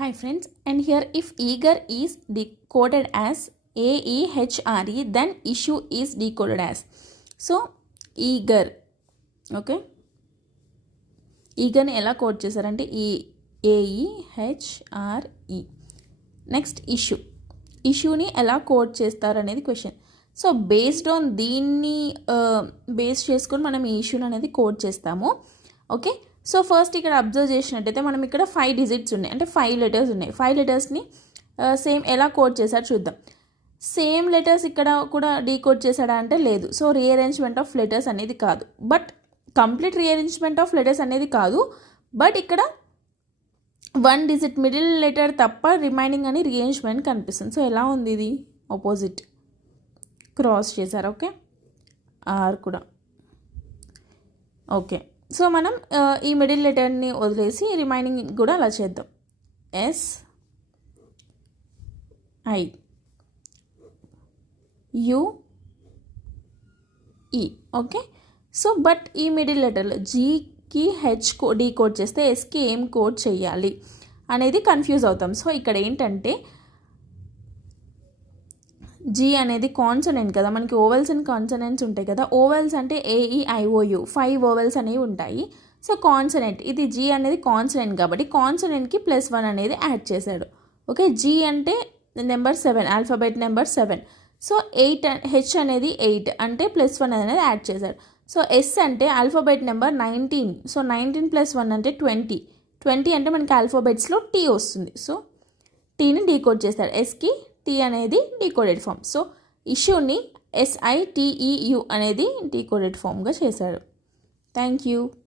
Hi friends, and here if eager is decoded as AEHRE, then issue is decoded as. So eager, okay, ఈగర్ని ఎలా code చేశారంటే AEHRE. Next ఇష్యూని ఎలా code చేస్తారనేది question. So based on దీన్ని base చేసుకొని మనం ఈ ఇష్యూని అనేది కోడ్ చేస్తాము. ఓకే, సో ఫస్ట్ ఇక్కడ అబ్జర్వ్ చేసినట్టయితే మనం ఇక్కడ 5 డిజిట్స్ ఉన్నాయి, అంటే 5 లెటర్స్ ఉన్నాయి. 5 లెటర్స్ని సేమ్ ఎలా కోడ్ చేశారు చూద్దాం. సేమ్ లెటర్స్ ఇక్కడ కూడా డీకోడ్ చేశాడా అంటే లేదు. సో రీఅరేంజ్మెంట్ ఆఫ్ లెటర్స్ అనేది కాదు, but complete rearrangement of letters అనేది కాదు, బట్ ఇక్కడ 1 డిజిట్ మిడిల్ లెటర్ తప్ప రిమైనింగ్ అని రీఅరేంజ్మెంట్ కనిపిస్తుంది. సో ఎలా ఉంది ఇది? ఆపోజిట్ క్రాస్ చేశారు. ఓకే, ఆర్ కూడా ఓకే. సో మనం ఈ మిడిల్ లెటర్ని వదిలేసి రిమైనింగ్ కూడా అలా చేద్దాం. SIUE. ఓకే, సో బట్ ఈ మిడిల్ లెటర్లో జీకి హెచ్ డీకోడ్ చేస్తే ఎస్కి ఏం కోడ్ చేయాలి అనేది కన్ఫ్యూజ్ అవుతాం. సో ఇక్కడ ఏంటంటే జీ అనేది కాన్సనెంట్ కదా, మనకి ఓవెల్స్ అండ్ కాన్సనెంట్స్ ఉంటాయి కదా. ఓవెల్స్ అంటే AEIOU 5 ఓవెల్స్ అనేవి ఉంటాయి. సో కాన్సనెంట్, ఇది జీ అనేది కాన్సనెంట్ కాబట్టి కాన్సనెంట్కి +1 అనేది యాడ్ చేశాడు. ఓకే, జీ అంటే number 7, alphabet number 7. So 8, H అనేది 8 అంటే +1 అనేది యాడ్ చేశాడు. సో ఎస్ అంటే ఆల్ఫాబెట్ నెంబర్ 19. సో 19 + 1 అంటే 20. 20 అంటే మనకి ఆల్ఫాబెట్స్లో టీ వస్తుంది. సో టీని డీకోడ్ చేస్తాడు. ఎస్కి టీ అనేది డీకోడెడ్ ఫామ్. సో ఇష్యూని SITEU అనేది డీకోడెడ్ ఫామ్గా చేశాడు. Thank you.